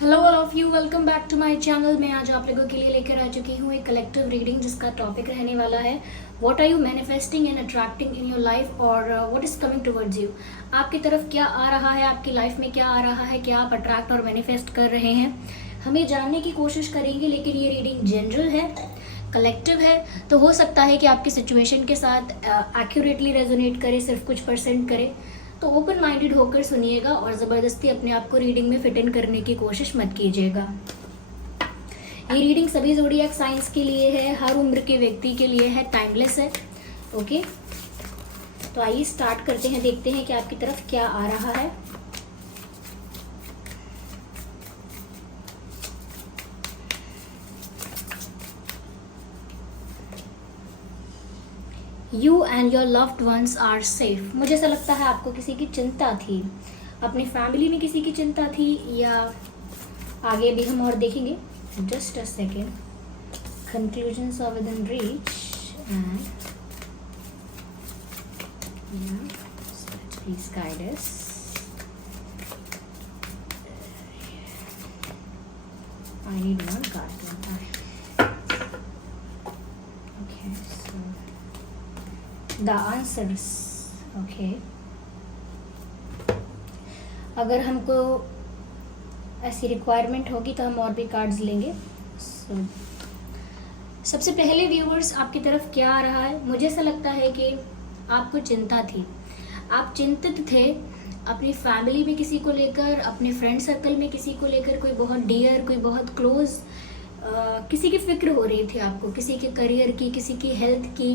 Hello all of you, welcome back to my channel. मैं आज आप लोगों के लिए लेकर आ चुकी हूँ एक कलेक्टिव रीडिंग जिसका टॉपिक रहने वाला है what are you manifesting and attracting in your life और what is coming towards you. आपकी तरफ क्या आ रहा है, आपकी लाइफ में क्या आ रहा है, क्या आप अट्रैक्ट और मैनिफेस्ट कर रहे हैं, हम ये जानने की कोशिश करेंगे। लेकिन ये रीडिंग जनरल है, कलेक्टिव है, तो हो सकता है कि आपकी सिचुएशन के साथ एक्यूरेटली रेजोनेट करे, सिर्फ कुछ परसेंट करे। तो ओपन माइंडेड होकर सुनिएगा और ज़बरदस्ती अपने आप को रीडिंग में फिट इन करने की कोशिश मत कीजिएगा। ये रीडिंग सभी ज़ोडिएक साइंस के लिए है, हर उम्र के व्यक्ति के लिए है, टाइमलेस है। ओके, तो आइए स्टार्ट करते हैं, देखते हैं कि आपकी तरफ क्या आ रहा है। You and your loved ones are safe. मुझे ऐसा लगता है आपको किसी की चिंता थी, अपनी फैमिली में किसी की चिंता थी, या आगे भी हम और देखेंगे। Just a second, conclusions are within reach and please guide us. I need one card. Okay, so the answers. Okay, अगर हमको ऐसी रिक्वायरमेंट होगी तो हम और भी कार्ड्स लेंगे। सबसे पहले व्यूवर्स, आपकी तरफ क्या आ रहा है? मुझे ऐसा लगता है कि आपको चिंता थी, आप चिंतित थे अपनी फैमिली में किसी को लेकर, अपने फ्रेंड सर्कल में किसी को लेकर, कोई बहुत डियर, कोई बहुत क्लोज, किसी की फिक्र हो रही थी आपको, किसी के करियर की, किसी की हेल्थ की,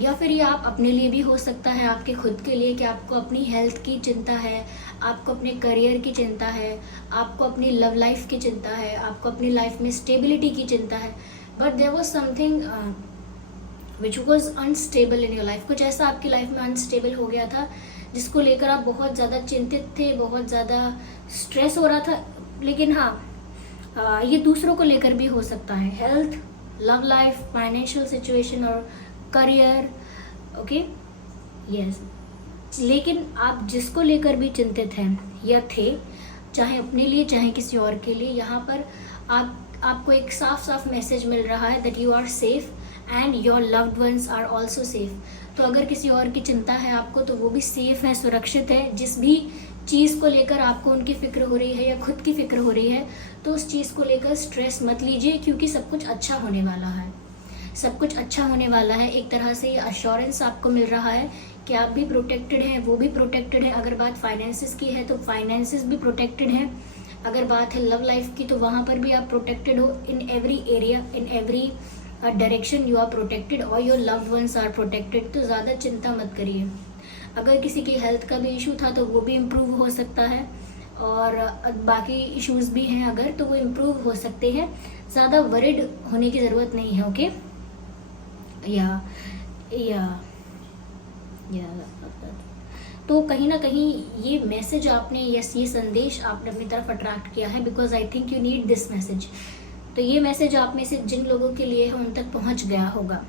या फिर ये आप अपने लिए भी हो सकता है, आपके खुद के लिए, कि आपको अपनी हेल्थ की चिंता है, आपको अपने करियर की चिंता है, आपको अपनी लव लाइफ की चिंता है, आपको अपनी लाइफ में स्टेबिलिटी की चिंता है। But there was something which was unstable in your life. कुछ ऐसा आपकी लाइफ में अनस्टेबल हो गया था जिसको लेकर आप बहुत ज़्यादा चिंतित थे, बहुत ज़्यादा स्ट्रेस हो रहा था। लेकिन हाँ, ये दूसरों को लेकर भी हो सकता है, health, love life, financial situation और करियर। Okay, yes. लेकिन आप जिसको लेकर भी चिंतित हैं या थे, चाहे अपने लिए चाहे किसी और के लिए, यहाँ पर आपको एक साफ साफ मैसेज मिल रहा है that you are safe and your loved ones are also safe. तो अगर किसी और की चिंता है आपको, तो वो भी सेफ है, सुरक्षित है। जिस भी चीज़ को लेकर आपको उनकी फिक्र हो रही है या खुद की फिक्र हो रही है, तो उस चीज़ को लेकर स्ट्रेस मत लीजिए, क्योंकि सब कुछ अच्छा होने वाला है, सब कुछ अच्छा होने वाला है। एक तरह से ये अश्योरेंस आपको मिल रहा है कि आप भी प्रोटेक्टेड हैं, वो भी प्रोटेक्टेड है। अगर बात फाइनेंसिस की है तो फाइनेंसिस भी प्रोटेक्टेड हैं। अगर बात है लव लाइफ की तो वहाँ पर भी आप प्रोटेक्टेड हो। In every area, in every direction you are protected और your loved ones are protected. तो ज़्यादा चिंता मत करिए। अगर किसी की हेल्थ का भी इशू था तो वो भी इम्प्रूव हो सकता है, और बाकी इश्यूज़ भी हैं अगर, तो वो इम्प्रूव हो सकते हैं। ज़्यादा वरिड होने की ज़रूरत नहीं है। ओके, या तो कहीं ना कहीं ये मैसेज आपने, यस, ये संदेश आपने अपनी तरफ अट्रैक्ट किया है, because I think you need this message. तो ये मैसेज आप में से जिन लोगों के लिए है उन तक पहुंच गया होगा।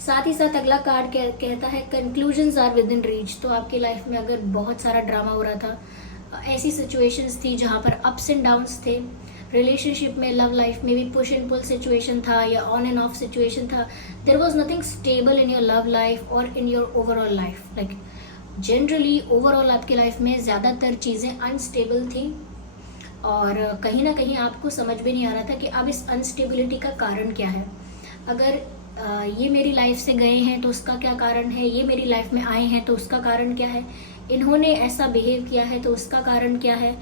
साथ ही साथ अगला कार्ड कहता है conclusions are within reach. तो आपकी लाइफ में अगर बहुत सारा ड्रामा हो रहा था, ऐसी सिचुएशंस थी जहाँ पर अप्स एंड डाउन्स थे, रिलेशनशिप में, लव लाइफ में भी पुश एंड पुल सिचुएशन था या ऑन एंड ऑफ सिचुएशन था, there was nothing stable in your love life और in your overall life. Like generally overall आपकी लाइफ में ज़्यादातर चीज़ें अनस्टेबल थी, और कहीं ना कहीं आपको समझ भी नहीं आ रहा था कि अब इस अनस्टेबिलिटी का कारण क्या है। अगर ये मेरी लाइफ से गए हैं तो उसका क्या कारण है, ये मेरी लाइफ में आए हैं तो उसका कारण क्या है, इन्होंने ऐसा बिहेव किया है तो उसका कारण क्या है,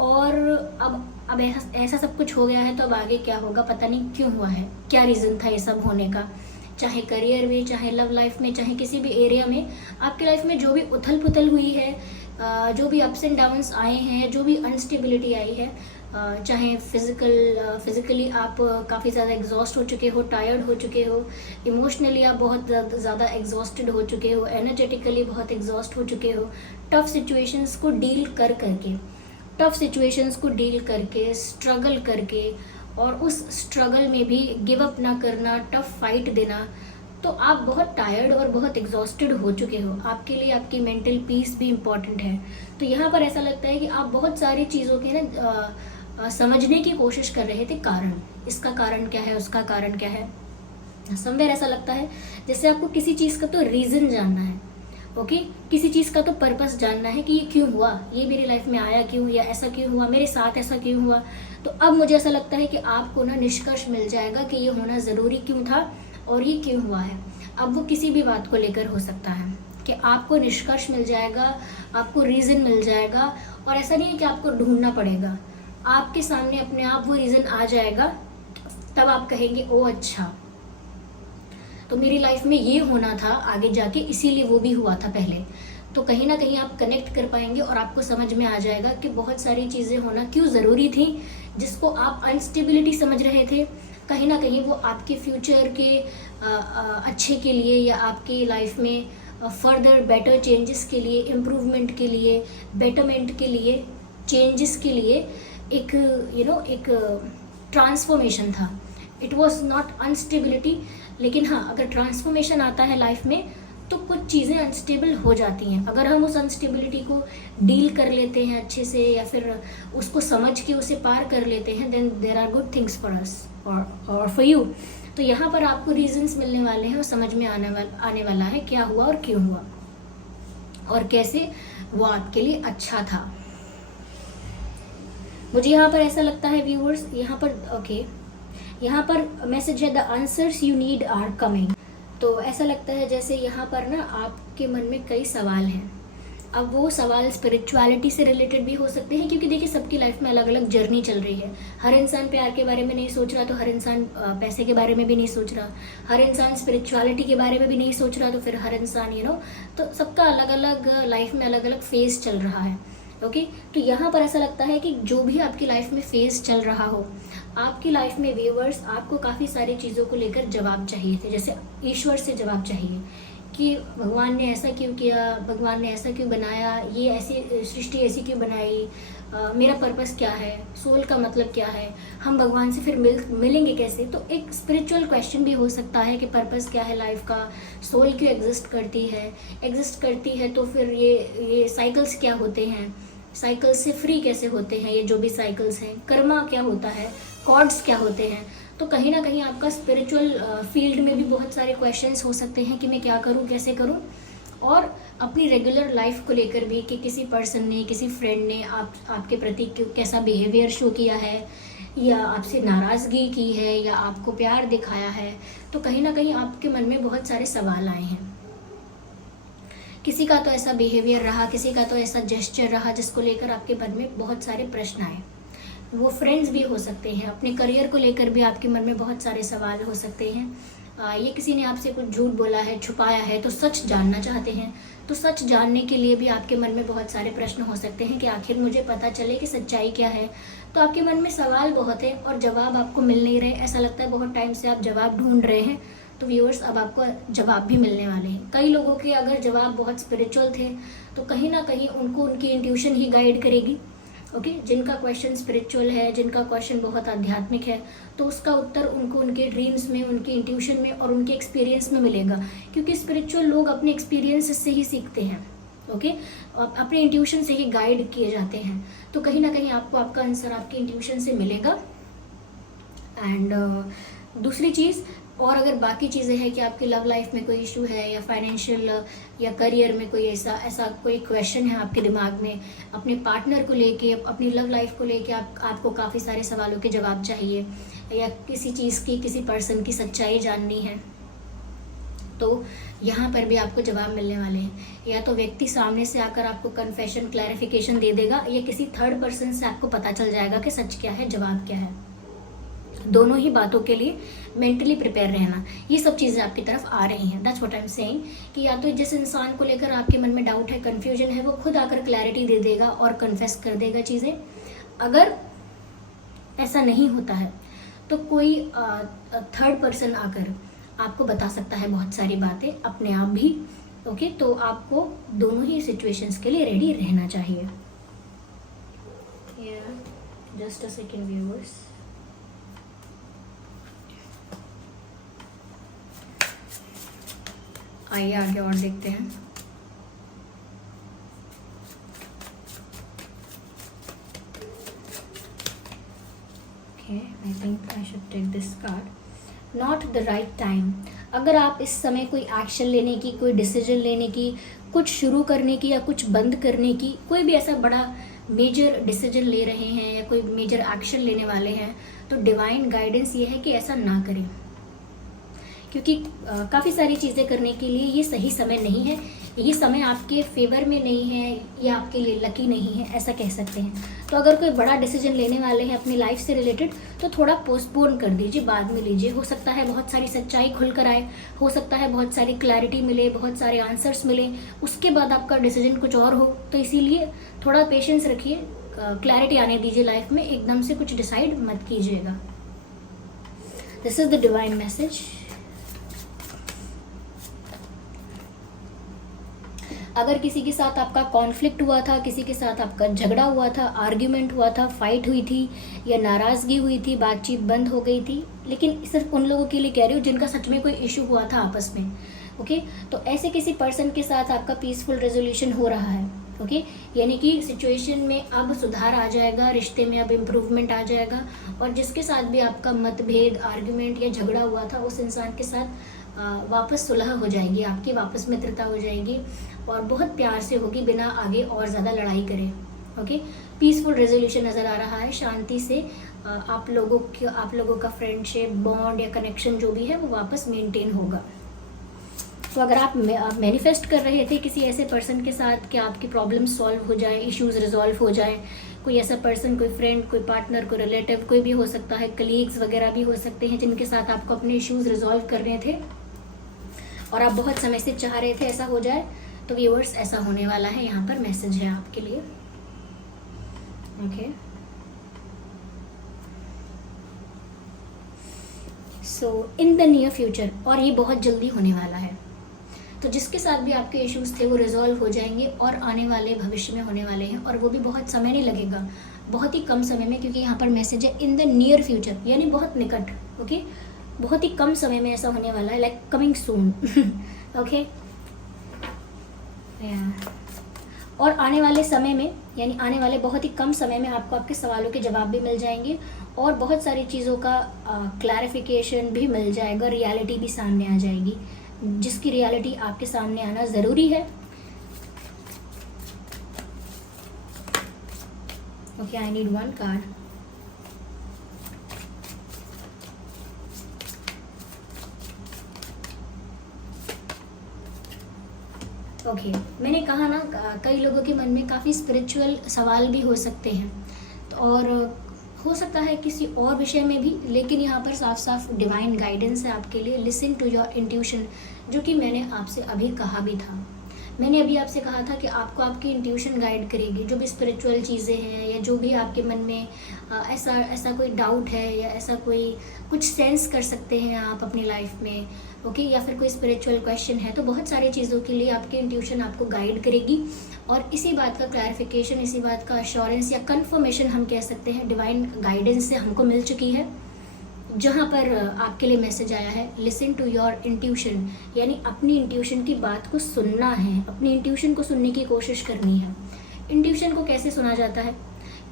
और अब ऐसा सब कुछ हो गया है तो अब आगे क्या होगा, पता नहीं क्यों हुआ है, क्या रीज़न था ये सब होने का। चाहे करियर में, चाहे लव लाइफ में, चाहे किसी भी एरिया में आपकी लाइफ में जो भी उथल पुथल हुई है, जो भी अप्स एंड डाउन्स आए हैं, जो भी अनस्टेबिलिटी आई है, चाहे फिज़िकली आप काफ़ी ज़्यादा एग्जॉस्ट हो चुके हो, टायर्ड हो चुके हो, इमोशनली आप बहुत ज़्यादा एग्जॉस्टेड हो चुके हो, एनर्जेटिकली बहुत एग्जॉस्ट हो चुके हो, टफ सिचुएशंस को डील करके स्ट्रगल करके, और उस स्ट्रगल में भी गिव अप ना करना, टफ फाइट देना, तो आप बहुत टायर्ड और बहुत एग्जॉस्टेड हो चुके हो, आपके लिए आपकी मेंटल पीस भी इम्पॉर्टेंट है। तो यहाँ पर ऐसा लगता है कि आप बहुत सारी चीज़ों के ना समझने की कोशिश कर रहे थे, कारण, इसका कारण क्या है, उसका कारण क्या है। समवेयर ऐसा लगता है जैसे आपको किसी चीज़ का तो रीज़न जानना है, ओके, किसी चीज़ का तो पर्पस जानना है कि ये क्यों हुआ, ये मेरी लाइफ में आया क्यों, या ऐसा क्यों हुआ, मेरे साथ ऐसा क्यों हुआ। तो अब मुझे ऐसा लगता है कि आपको ना निष्कर्ष मिल जाएगा कि ये होना ज़रूरी क्यों था और ये क्यों हुआ है। अब वो किसी भी बात को लेकर हो सकता है कि आपको निष्कर्ष मिल जाएगा, आपको रीज़न मिल जाएगा, और ऐसा नहीं है कि आपको ढूंढना पड़ेगा, आपके सामने अपने आप वो रीज़न आ जाएगा। तब आप कहेंगे ओ अच्छा, तो मेरी लाइफ में ये होना था आगे जाके, इसीलिए वो भी हुआ था पहले। तो कहीं ना कहीं आप कनेक्ट कर पाएंगे और आपको समझ में आ जाएगा कि बहुत सारी चीज़ें होना क्यों ज़रूरी थी, जिसको आप अनस्टेबिलिटी समझ रहे थे, कहीं ना कहीं वो आपके फ्यूचर के अच्छे के लिए, या आपकी लाइफ में फर्दर बेटर चेंजेस के लिए, इम्प्रूवमेंट के लिए, बेटरमेंट के लिए, चेंजेस के लिए एक एक ट्रांसफॉर्मेशन था। It was not unstability. लेकिन हाँ, अगर ट्रांसफॉर्मेशन आता है लाइफ में तो कुछ चीज़ें अनस्टेबल हो जाती हैं। अगर हम उस अनस्टेबिलिटी को डील कर लेते हैं अच्छे से, या फिर उसको समझ के उसे पार कर लेते हैं, then there are good things for us और फॉर यू। तो यहाँ पर आपको रीजंस मिलने वाले हैं और समझ में आने वाला है क्या हुआ और क्यों हुआ और कैसे वो आपके लिए अच्छा था। मुझे यहाँ पर ऐसा लगता है व्यूअर्स, यहाँ पर ओके, यहाँ पर मैसेज है the answers you need are coming. तो ऐसा लगता है जैसे यहाँ पर ना आपके मन में कई सवाल हैं। अब वो सवाल स्पिरिचुअलिटी से रिलेटेड भी हो सकते हैं, क्योंकि देखिए सबकी लाइफ में अलग अलग जर्नी चल रही है। हर इंसान प्यार के बारे में नहीं सोच रहा, तो हर इंसान पैसे के बारे में भी नहीं सोच रहा, हर इंसान स्पिरिचुअलिटी के बारे में भी नहीं सोच रहा, तो फिर हर इंसान तो सबका अलग अलग लाइफ में अलग अलग फेज चल रहा है। ओके, तो यहाँ पर ऐसा लगता है कि जो भी आपकी लाइफ में फेज चल रहा हो, आपकी लाइफ में व्यूअर्स आपको काफ़ी सारी चीज़ों को लेकर जवाब चाहिए थे। जैसे ईश्वर से जवाब चाहिए कि भगवान ने ऐसा क्यों किया, भगवान ने ऐसा क्यों बनाया, ये ऐसी सृष्टि ऐसी क्यों बनाई, मेरा पर्पस क्या है, सोल का मतलब क्या है, हम भगवान से फिर मिलेंगे कैसे। तो एक स्पिरिचुअल क्वेश्चन भी हो सकता है कि पर्पस क्या है लाइफ का, सोल क्यों एग्जिस्ट करती है, तो फिर ये साइकिल्स क्या होते हैं, साइकिल से फ्री कैसे होते हैं ये जो भी साइकिल्स हैं, कर्मा क्या होता है, कॉर्ड्स क्या होते हैं। तो कहीं ना कहीं आपका स्पिरिचुअल फील्ड में भी बहुत सारे क्वेश्चंस हो सकते हैं कि मैं क्या करूं, कैसे करूं। और अपनी रेगुलर लाइफ को लेकर भी कि किसी पर्सन ने, किसी फ्रेंड ने आपके प्रति कैसा बिहेवियर शो किया है, या आपसे नाराज़गी की है, या आपको प्यार दिखाया है। तो कहीं ना कहीं आपके मन में बहुत सारे सवाल आए हैं। किसी का तो ऐसा बिहेवियर रहा, किसी का तो ऐसा जेस्चर रहा जिसको लेकर आपके मन में बहुत सारे प्रश्न आए। वो फ्रेंड्स भी हो सकते हैं, अपने करियर को लेकर भी आपके मन में बहुत सारे सवाल हो सकते हैं। ये किसी ने आपसे कुछ झूठ बोला है, छुपाया है, तो सच जानना चाहते हैं। तो सच जानने के लिए भी आपके मन में बहुत सारे प्रश्न हो सकते हैं कि आखिर मुझे पता चले कि सच्चाई क्या है। तो आपके मन में सवाल बहुत है और जवाब आपको मिल नहीं रहे। ऐसा लगता है बहुत टाइम से आप जवाब ढूंढ रहे हैं। तो व्यूअर्स, अब आपको जवाब भी मिलने वाले हैं। कई लोगों के अगर जवाब बहुत स्पिरिचुअल थे तो कहीं ना कहीं उनको उनकी इंट्यूशन ही गाइड करेगी। ओके, जिनका क्वेश्चन स्पिरिचुअल है, जिनका क्वेश्चन बहुत आध्यात्मिक है, तो उसका उत्तर उनको उनके ड्रीम्स में, उनके इंट्यूशन में और उनके एक्सपीरियंस में मिलेगा। क्योंकि स्पिरिचुअल लोग अपने एक्सपीरियंस से ही सीखते हैं। ओके, अपने इंट्यूशन से ही गाइड किए जाते हैं। तो कहीं ना कहीं आपको आपका आंसर आपके इंट्यूशन से मिलेगा। एंड दूसरी चीज़, और अगर बाकी चीज़ें हैं कि आपकी लव लाइफ में कोई इशू है, या फाइनेंशियल या करियर में कोई ऐसा कोई क्वेश्चन है आपके दिमाग में, अपने पार्टनर को लेके, अपनी लव लाइफ को लेके आपको काफ़ी सारे सवालों के जवाब चाहिए, या किसी चीज़ की, किसी पर्सन की सच्चाई जाननी है, तो यहाँ पर भी आपको जवाब मिलने वाले हैं। या तो व्यक्ति सामने से आकर आपको कन्फेशन, क्लैरिफिकेशन दे देगा, या किसी थर्ड पर्सन से आपको पता चल जाएगा कि सच क्या है, जवाब क्या है। दोनों ही बातों के लिए मेंटली प्रिपेयर रहना, ये सब चीज़ें आपकी तरफ आ रही हैं। That's what I am saying कि या तो जिस इंसान को लेकर आपके मन में डाउट है, कन्फ्यूजन है, वो खुद आकर क्लैरिटी दे देगा और कन्फेस कर देगा चीज़ें। अगर ऐसा नहीं होता है तो कोई थर्ड पर्सन आकर आपको बता सकता है बहुत सारी बातें, अपने आप भी। ओके, तो आपको दोनों ही सिचुएशंस के लिए रेडी रहना चाहिए। Just a second viewers. आइए आगे और देखते हैं। Okay, I think I should take this card. Not the right time. अगर आप इस समय कोई एक्शन लेने की, कोई डिसीजन लेने की, कुछ शुरू करने की या कुछ बंद करने की, कोई भी ऐसा बड़ा मेजर डिसीजन ले रहे हैं या कोई मेजर एक्शन लेने वाले हैं, तो डिवाइन गाइडेंस ये है कि ऐसा ना करें, क्योंकि काफ़ी सारी चीज़ें करने के लिए ये सही समय नहीं है। ये समय आपके फेवर में नहीं है या आपके लिए लकी नहीं है, ऐसा कह सकते हैं। तो अगर कोई बड़ा डिसीजन लेने वाले हैं अपनी लाइफ से रिलेटेड, तो थोड़ा पोस्टपोन कर दीजिए, बाद में लीजिए। हो सकता है बहुत सारी सच्चाई खुल कर आए, हो सकता है बहुत सारी क्लैरिटी मिले, बहुत सारे आंसर्स मिले, उसके बाद आपका डिसीजन कुछ और हो। तो इसीलिए थोड़ा पेशेंस रखिए, क्लैरिटी आने दीजिए लाइफ में, एकदम से कुछ डिसाइड मत कीजिएगा। This is the divine message. अगर किसी के साथ आपका कॉन्फ्लिक्ट हुआ था, किसी के साथ आपका झगड़ा हुआ था, आर्ग्यूमेंट हुआ था, फाइट हुई थी या नाराज़गी हुई थी, बातचीत बंद हो गई थी, लेकिन सिर्फ उन लोगों के लिए कह रही हूँ जिनका सच में कोई इशू हुआ था आपस में, ओके, तो ऐसे किसी पर्सन के साथ आपका पीसफुल रेजोल्यूशन हो रहा है, ओके, यानी कि सिचुएशन में अब सुधार आ जाएगा, रिश्ते में अब इम्प्रूवमेंट आ जाएगा, और जिसके साथ भी आपका मतभेद, आर्ग्यूमेंट या झगड़ा हुआ था, उस इंसान के साथ वापस सुलह हो जाएगी, आपकी वापस मित्रता हो जाएगी और बहुत प्यार से होगी, बिना आगे और ज़्यादा लड़ाई करें, ओके। पीसफुल रेजोल्यूशन नज़र आ रहा है, शांति से आप लोगों का फ्रेंडशिप, बॉन्ड या कनेक्शन जो भी है वो वापस मेंटेन होगा। तो अगर आप मैनिफेस्ट कर रहे थे किसी ऐसे पर्सन के साथ कि आपकी प्रॉब्लम सॉल्व हो जाए, इश्यूज़ रिजॉल्व हो जाए, कोई ऐसा पर्सन, कोई फ्रेंड, कोई पार्टनर, कोई रिलेटिव, कोई भी हो सकता है, कलीग्स वगैरह भी हो सकते हैं, जिनके साथ आपको अपने इश्यूज़ रिजॉल्व करने थे और आप बहुत समय से चाह रहे थे ऐसा हो जाए, तो व्यूअर्स ऐसा होने वाला है। यहाँ पर मैसेज है आपके लिए, okay. So in the near future, और ये बहुत जल्दी होने वाला है, तो जिसके साथ भी आपके इश्यूज थे वो रिजॉल्व हो जाएंगे और आने वाले भविष्य में होने वाले हैं, और वो भी बहुत समय नहीं लगेगा, बहुत ही कम समय में, क्योंकि यहाँ पर मैसेज है इन द नियर फ्यूचर, यानी बहुत निकट, ओके, बहुत ही कम समय में ऐसा होने वाला है, लाइक कमिंग सून, ओके। और आने वाले समय में, यानी आने वाले बहुत ही कम समय में आपको आपके सवालों के जवाब भी मिल जाएंगे और बहुत सारी चीज़ों का क्लैरिफिकेशन भी मिल जाएगा, रियलिटी भी सामने आ जाएगी, जिसकी रियलिटी आपके सामने आना ज़रूरी है, ओके। आई नीड वन कार्ड। ओके, मैंने कहा ना, कई लोगों के मन में काफ़ी स्पिरिचुअल सवाल भी हो सकते हैं, तो और हो सकता है किसी और विषय में भी, लेकिन यहाँ पर साफ साफ डिवाइन गाइडेंस है आपके लिए। लिसन टू योर इंट्यूशन, जो कि मैंने आपसे अभी कहा भी था। मैंने अभी आपसे कहा था कि आपको आपकी इंट्यूशन गाइड करेगी, जो भी स्पिरिचुअल चीज़ें हैं या जो भी आपके मन में ऐसा कोई डाउट है या ऐसा कोई कुछ सेंस कर सकते हैं आप अपनी लाइफ में, ओके, या फिर कोई स्पिरिचुअल क्वेश्चन है, तो बहुत सारी चीज़ों के लिए आपकी इंट्यूशन आपको गाइड करेगी। और इसी बात का क्लैरिफिकेशन, इसी बात का अश्योरेंस या कंफर्मेशन हम कह सकते हैं डिवाइन गाइडेंस से हमको मिल चुकी है, जहाँ पर आपके लिए मैसेज आया है लिसन टू योर इंट्यूशन, यानी अपनी इंट्यूशन की बात को सुनना है, अपनी इंट्यूशन को सुनने की कोशिश करनी है। इंट्यूशन को कैसे सुना जाता है?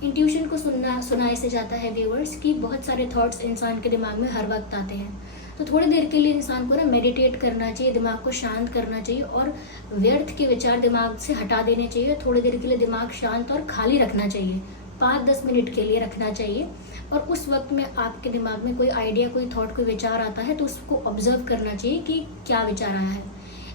इंट्यूशन को सुना ऐसे जाता है व्यूअर्स कि बहुत सारे थॉट्स इंसान के दिमाग में हर वक्त आते हैं, तो थोड़ी देर के लिए इंसान को ना मेडिटेट करना चाहिए, दिमाग को शांत करना चाहिए और व्यर्थ के विचार दिमाग से हटा देने चाहिए। थोड़ी देर के लिए दिमाग शांत और खाली रखना चाहिए, 5-10 मिनट के लिए रखना चाहिए। और उस वक्त में आपके दिमाग में कोई आइडिया, कोई थॉट, कोई विचार आता है तो उसको ऑब्जर्व करना चाहिए कि क्या विचार आया है।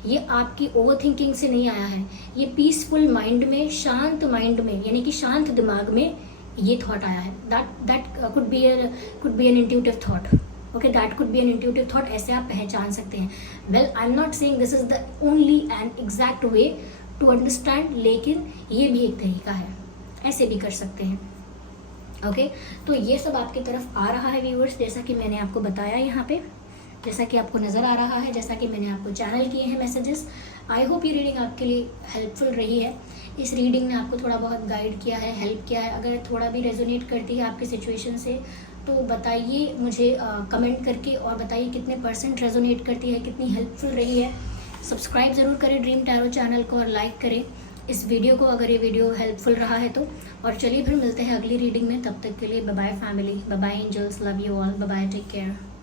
ये आपकी ओवर थिंकिंग से नहीं आया है, ये पीसफुल माइंड में, शांत माइंड में, यानी कि शांत दिमाग में ये थॉट आया है। That could be an intuitive thought, okay, that could be an intuitive thought, ऐसे आप पहचान सकते हैं। Well, I am not saying this is the only and exact way to understand, लेकिन ये भी एक तरीका है, ऐसे भी कर सकते हैं, ओके। तो ये सब आपकी तरफ आ रहा है व्यूअर्स, जैसा कि मैंने आपको बताया यहाँ पे, जैसा कि आपको नज़र आ रहा है, जैसा कि मैंने आपको चैनल किए हैं मैसेजेस। आई होप ये रीडिंग आपके लिए हेल्पफुल रही है। इस रीडिंग ने आपको थोड़ा बहुत गाइड किया है, हेल्प किया है। अगर थोड़ा भी रेजोनेट करती है आपकी सिचुएशन से तो बताइए मुझे कमेंट करके, और बताइए कितने % रेजोनेट करती है, कितनी हेल्पफुल रही है। सब्सक्राइब ज़रूर करें ड्रीम टैरो चैनल को और लाइक करें इस वीडियो को अगर ये वीडियो हेल्पफुल रहा है तो। और चलिए फिर मिलते हैं अगली रीडिंग में, तब तक के लिए bye bye family, bye bye angels, love you all, bye bye, take care.